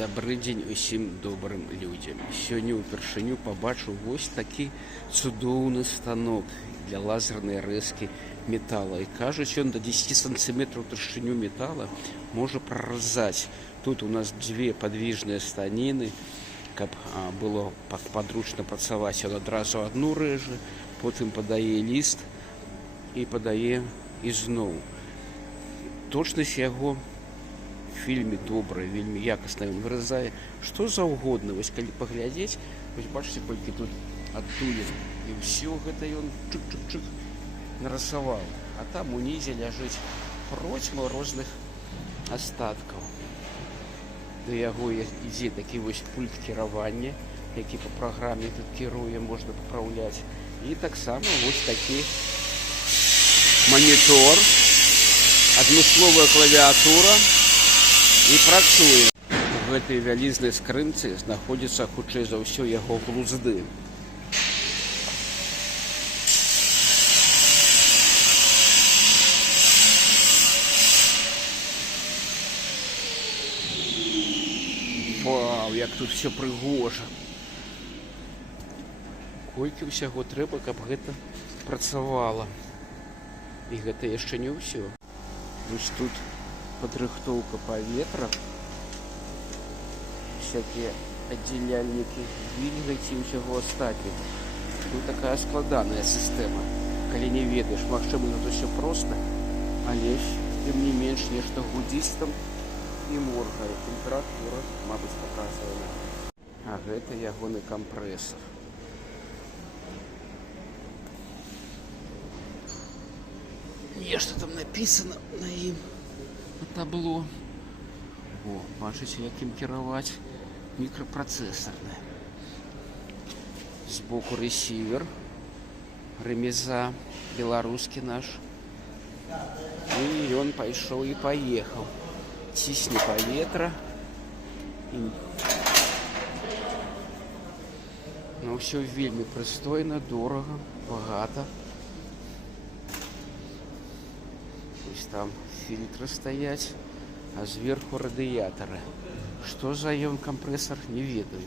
Добрый дзень усім добрым людзям. Сёння ўпершыню пабачыў вось такі цудоўны станок для лазернай рэзкі метала. І кажуць, ён до 10 сантиметраў таўшчыню метала можа праразаць. Тут у нас две падвижныя станіны, каб было падручна працаваць. Ён адразу адну рэжа, потым падае ліст і падае ізноў. Точнасць яго фільме добрая, вельмі якасна ён выразае што заўгодна. Вось калі паглядзець, вось бачыце, колькі тут адтулін, і ўсё гэта ён чык-чык-чык нарысаваў. А там унізе ляжыць процьма розных астаткаў. Да яго ідзе такі вось пульт кіравання, які па праграме тут кіруе, можна папраўляць. І таксама вось такі манітор, адмысловая клавіатура, і працуе. У гэтай вялізнай скрынцы знаходзіцца, хутчэй за ўсё, яго глузды. Вау, як тут все прыгожа. Колькі ўсяго трэба, каб гэта працавала. І гэта яшчэ не ўсё. Вось тут падрыхтоўка паветра, всякія аддзяляльнікі вільгаці і ўсяго астатняга. Тут такая складаная сістэма. Калі не ведаеш, магчыма, тут усё проста, але тым не менш нешта гудзіць там і моргае. Тэмпература, мабыць, паказвае. А гэта ягоны кампрэсар. Нешта там напісана на ім. Табло. О, бачыце, якім кіраваць мікрапрацэсарны. Збоку рэсівер, рэміза, беларускі наш. І ён пайшоў і паехаў. Цісне паветра. Ну, ўсё вельмі прыстойна, дорага, багата. Вось там фильтры стаяць, а зверху радыятары. Што за ён кампрэсар, не ведаю.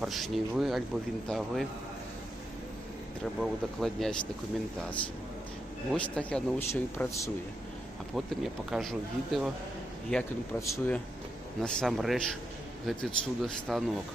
Паршневы альбо вінтавы. Трэба удакладняць дакументацыю. Вось так яно ўсё і працуе. А потым я пакажу відэо, як ён працуе насамрэч гэты цуда станок.